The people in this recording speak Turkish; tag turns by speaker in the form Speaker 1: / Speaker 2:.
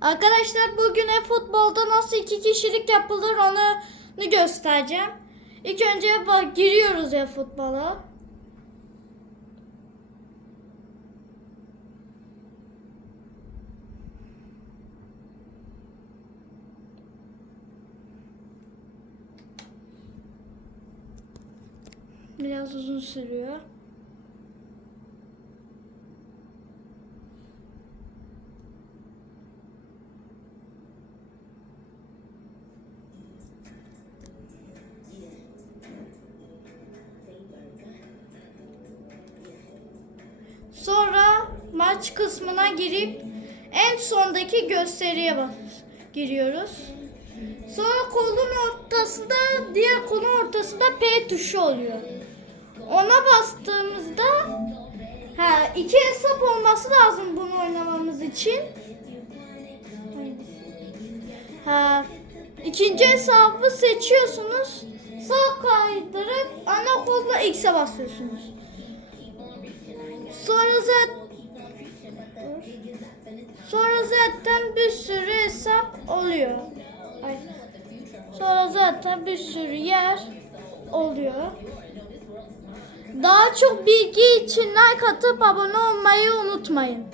Speaker 1: Arkadaşlar bugün e-futbolda nasıl iki kişilik yapılır onu, onu göstereceğim. İlk önce bak giriyoruz e-futbola. Biraz uzun sürüyor. Sonra maç kısmına girip en sondaki gösteriye giriyoruz. Sonra kolun ortasında diğer kolun ortasında P tuşu oluyor. Ona bastığımızda ha iki hesap olması lazım bunu oynamamız için. Ha ikinci hesabı seçiyorsunuz. Sağ kaydırıp ana kolla X'e basıyorsunuz. Sonra zaten Sonra zaten bir sürü hesap oluyor. Ay. Sonra zaten bir sürü yer oluyor. Daha çok bilgi için like atıp abone olmayı unutmayın.